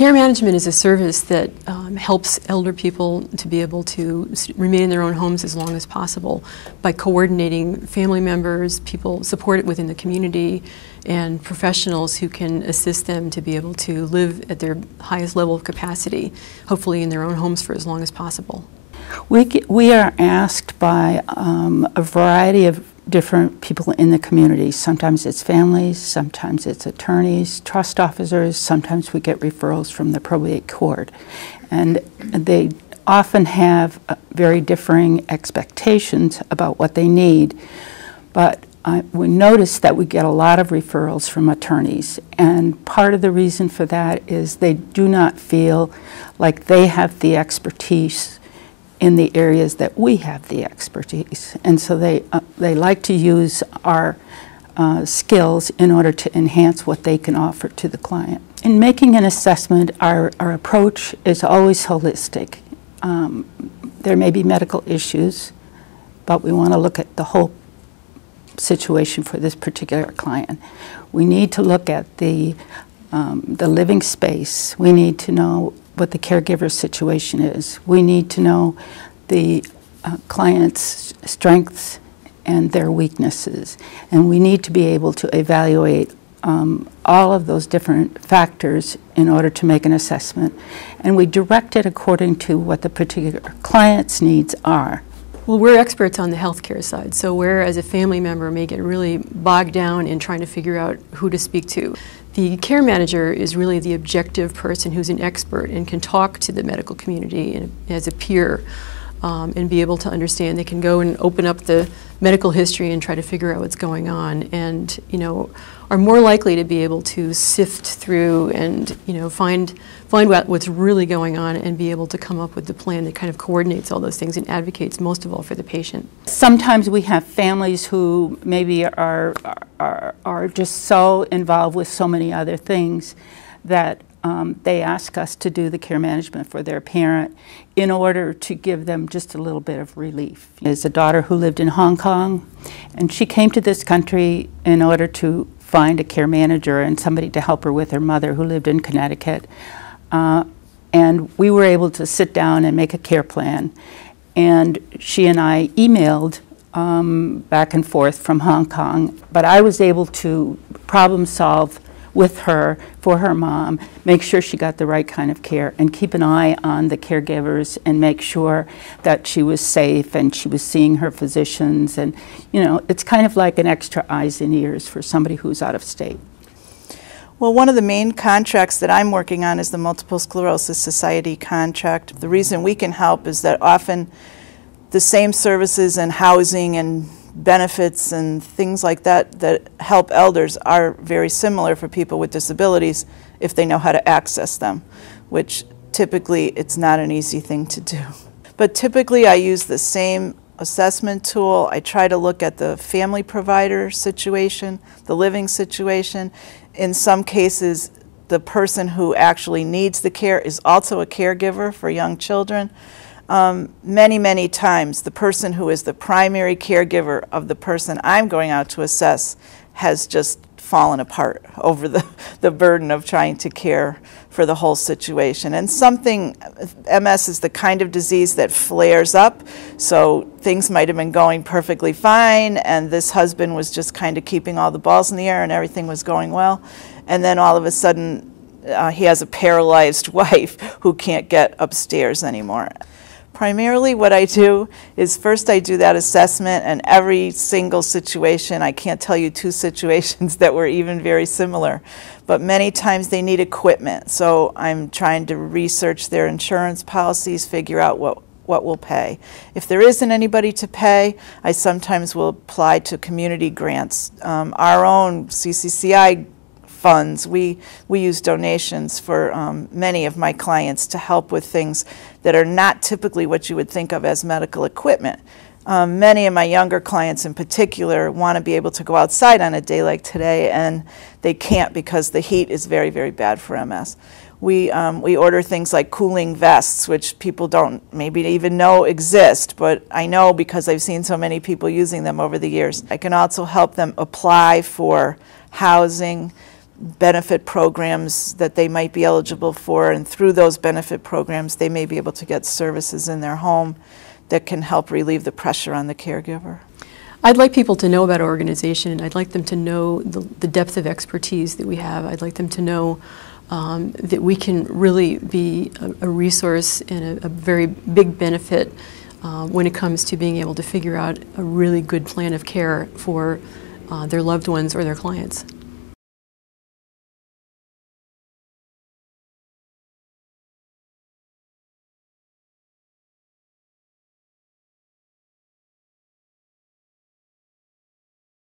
Care management is a service that helps elder people to be able to remain in their own homes as long as possible by coordinating family members, people supported within the community, and professionals who can assist them to be able to live at their highest level of capacity, hopefully in their own homes for as long as possible. We are asked by a variety of different people in the community. Sometimes it's families, sometimes it's attorneys, trust officers, sometimes we get referrals from the probate court. And they often have very differing expectations about what they need. But we notice that we get a lot of referrals from attorneys, and part of the reason for that is they do not feel like they have the expertise in the areas that we have the expertise, and so they like to use our skills in order to enhance what they can offer to the client. In making an assessment, our approach is always holistic. There may be medical issues, but we want to look at the whole situation for this particular client. We need to look at the living space. We need to know what the caregiver situation is. We need to know the client's strengths and their weaknesses. And we need to be able to evaluate all of those different factors in order to make an assessment. And we direct it according to what the particular client's needs are. Well, we're experts on the healthcare side, so where as a family member may get really bogged down in trying to figure out who to speak to, the care manager is really the objective person who's an expert and can talk to the medical community and, as a peer and be able to understand. They can go and open up the medical history and try to figure out what's going on, and are more likely to be able to sift through and find out what's really going on and be able to come up with the plan that kind of coordinates all those things and advocates most of all for the patient. Sometimes we have families who maybe are just so involved with so many other things that they ask us to do the care management for their parent in order to give them just a little bit of relief. There's a daughter who lived in Hong Kong, and she came to this country in order to find a care manager and somebody to help her with her mother who lived in Connecticut. And we were able to sit down and make a care plan. And she and I emailed back and forth from Hong Kong, but I was able to problem solve with her for her mom, make sure she got the right kind of care, and keep an eye on the caregivers and make sure that she was safe and she was seeing her physicians. And it's kind of like an extra eyes and ears for somebody who's out of state. Well, one of the main contracts that I'm working on is the Multiple Sclerosis Society contract. The reason we can help is that often the same services and housing and benefits and things like that that help elders are very similar for people with disabilities if they know how to access them, which typically it's not an easy thing to do. But typically I use the same assessment tool. I try to look at the family provider situation, the living situation. In some cases, the person who actually needs the care is also a caregiver for young children. Many times, the person who is the primary caregiver of the person I'm going out to assess has just fallen apart over the burden of trying to care for the whole situation. And MS is the kind of disease that flares up, so things might have been going perfectly fine, and this husband was just kind of keeping all the balls in the air and everything was going well, and then all of a sudden he has a paralyzed wife who can't get upstairs anymore. Primarily what I do is first I do that assessment, and every single situation, I can't tell you 2 situations that were even very similar, but many times they need equipment. So I'm trying to research their insurance policies, figure out what will pay. If there isn't anybody to pay, I sometimes will apply to community grants. Our own CCCI funds, we use donations for many of my clients to help with things that are not typically what you would think of as medical equipment. Many of my younger clients in particular want to be able to go outside on a day like today, and they can't because the heat is very, very bad for MS. We order things like cooling vests, which people don't maybe even know exist, but I know because I've seen so many people using them over the years. I can also help them apply for housing, benefit programs that they might be eligible for, and through those benefit programs they may be able to get services in their home that can help relieve the pressure on the caregiver. I'd like people to know about our organization. I'd like them to know the depth of expertise that we have. I'd like them to know that we can really be a resource and a very big benefit when it comes to being able to figure out a really good plan of care for their loved ones or their clients.